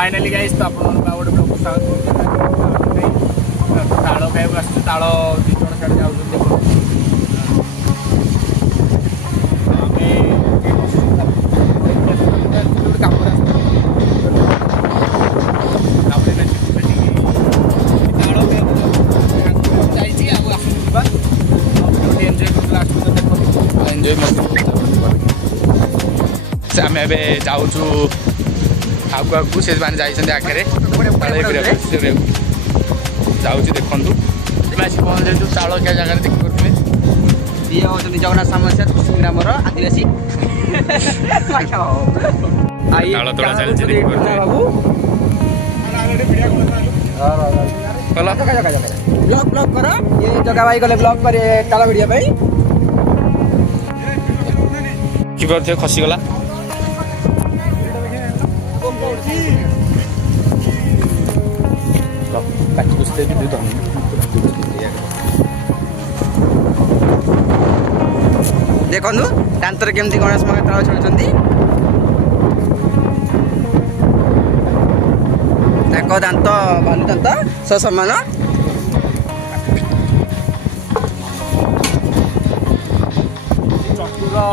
finally guys तो आपण गोटे ब्लॉग स्वागत ताल खाइबा आसु ताल दी जण छाड़ जाऊ आम ए जाऊँ आगु आगु से मैंने जाइए आगे जाऊँ देखु पहुँचे चाल क्या जगह देखिए ये होती जगन्नाथ समस्या ग्राम आदिवासी ताल तोड़ा चलती बाबू ब्लॉग ब्लॉग करो ये जगह भाई गले ब्लॉग करे ताल भिड़िया भाई कि खसीगला देखु दांतर केमती गणेश मगे ताल छुड़ुंट दांत बालू दांत समान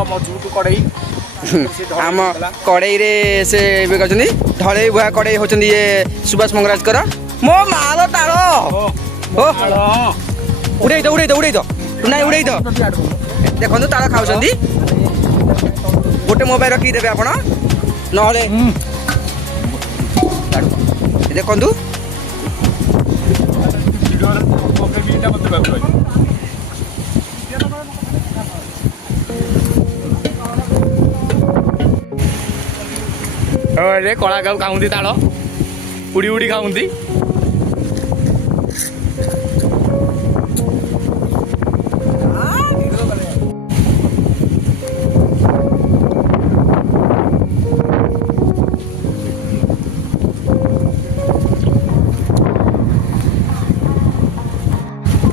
मजबूत कड़ई आम कड़ई रे से ढलई बुआ कड़ई होती ये सुभाष मंगराज कर मो माल ताल उड़े दो ना उड़े दो देखो ताल खाऊ गोटे मोबाइल रखीदेवे आप ना देखु अरे कला काऊ खाऊंदी ताल उड़ी उड़ी खाऊंदी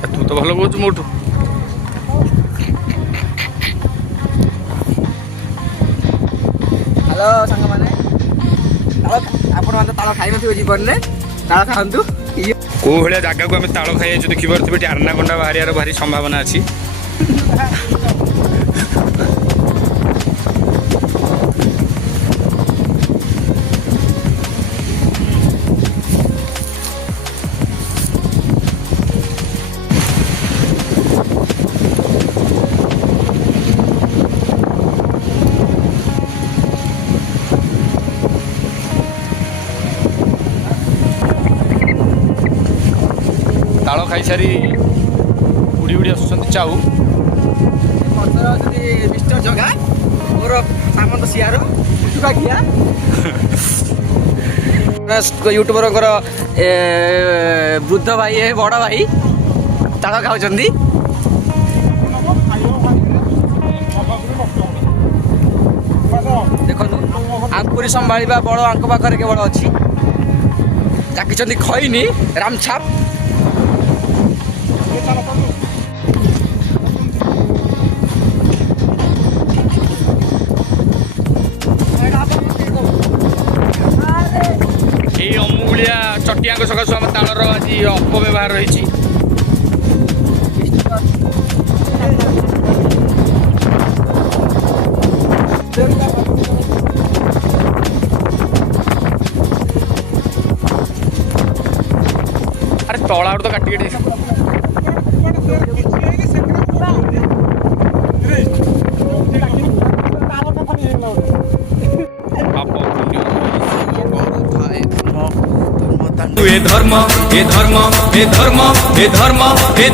तू तो भल कौच मोटू हेलो सांग मैंने ताल खाई जीवन में ताल खातु कौ भाया जगह को आम ताल खाई देखिए आरनागंडा बाहर भारी संभावना अच्छी ताल खाई सारी उड़ी उड़ी आसुँच चाऊ मिस्टर जगा मोर सामंत सियार उठुका घिया यूट्यूबर वृद्ध भाई है बड़ भाई ताल खाऊं देखो आंकुरी संभाड़ा बड़ आंक पाखे केवल अच्छी डाकी खैनी रामछाप अमूलिया चटिया सकाशु आम तालर आज अपव्यवहार रही अरे तला तो काटिक ए धर्म ए धर्म ए धर्म ए धर्म ए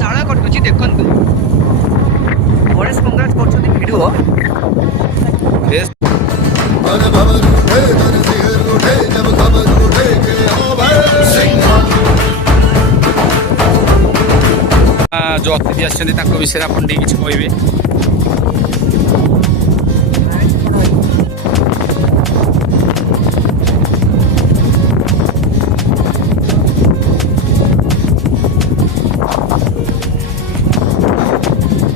ताल कटुची देखु गणेश मंगराज कर भिडियो जो अतिथि आसछन्ति ताको विषय आपन किछि कहबे